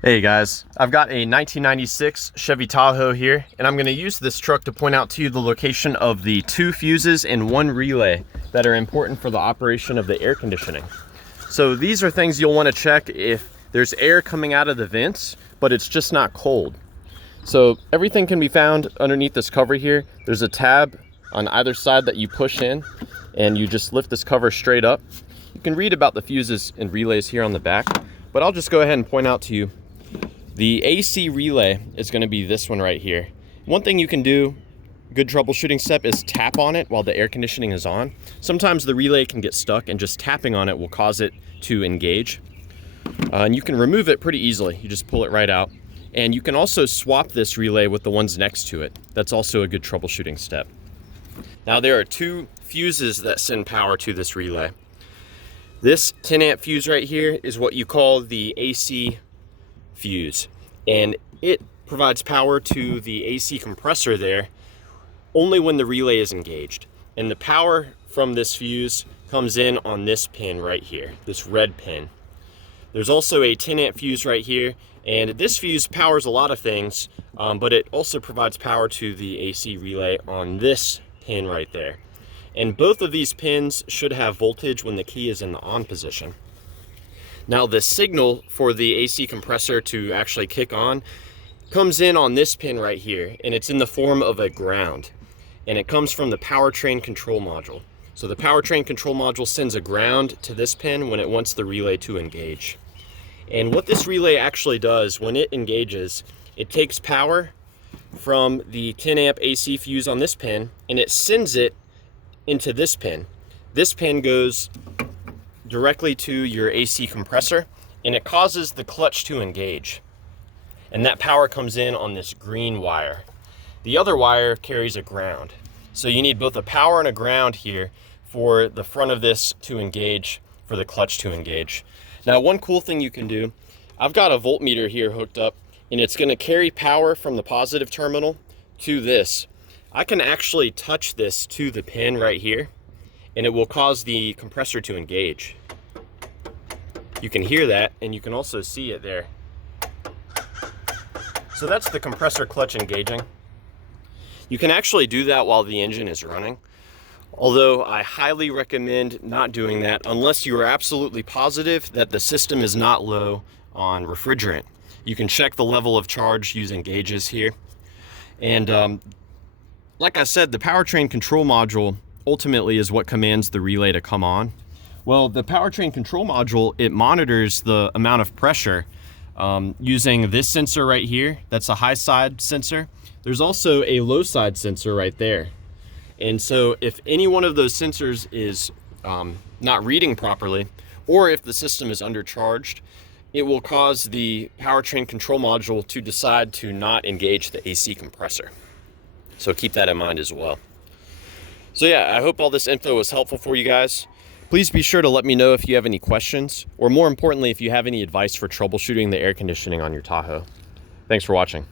Hey guys, I've got a 1996 Chevy Tahoe here, and I'm going to use this truck to point out to you the location of the 2 fuses and 1 relay that are important for the operation of the air conditioning. So these are things you'll want to check if there's air coming out of the vents, but it's just not cold. So everything can be found underneath this cover here. There's a tab on either side that you push in, and you just lift this cover straight up. You can read about the fuses and relays here on the back, but I'll just go ahead and point out to you the AC relay is going to be this one right here. One thing you can do, good troubleshooting step, is tap on it while the air conditioning is on. Sometimes the relay can get stuck and just tapping on it will cause it to engage. And you can remove it pretty easily. You just pull it right out. And you can also swap this relay with the ones next to it. That's also a good troubleshooting step. Now there are 2 fuses that send power to this relay. This 10 amp fuse right here is what you call the AC fuse, and it provides power to the AC compressor there only when the relay is engaged. And the power from this fuse comes in on this pin right here, this red pin. There's also a 10 amp fuse right here, and this fuse powers a lot of things, but it also provides power to the AC relay on this pin right there. And both of these pins should have voltage when the key is in the on position. Now the signal for the AC compressor to actually kick on comes in on this pin right here, and it's in the form of a ground, and it comes from the powertrain control module. So the powertrain control module sends a ground to this pin when it wants the relay to engage. And what this relay actually does when it engages, it takes power from the 10 amp AC fuse on this pin and it sends it into this pin. This pin goes directly to your AC compressor, and it causes the clutch to engage. And that power comes in on this green wire. The other wire carries a ground. So you need both a power and a ground here for the front of this to engage, for the clutch to engage. Now one cool thing you can do, I've got a voltmeter here hooked up, and it's going to carry power from the positive terminal to this. I can actually touch this to the pin right here, and it will cause the compressor to engage. You can hear that, and you can also see it there. So that's the compressor clutch engaging. You can actually do that while the engine is running, although I highly recommend not doing that unless you are absolutely positive that the system is not low on refrigerant. You can check the level of charge using gauges here. And like I said, the powertrain control module ultimately is what commands the relay to come on. Well, the powertrain control module, it monitors the amount of pressure using this sensor right here. That's a high side sensor. There's also a low side sensor right there. And so if any one of those sensors is not reading properly, or if the system is undercharged, it will cause the powertrain control module to decide to not engage the AC compressor. So keep that in mind as well. So yeah, I hope all this info was helpful for you guys. Please be sure to let me know if you have any questions, or more importantly, if you have any advice for troubleshooting the air conditioning on your Tahoe. Thanks for watching.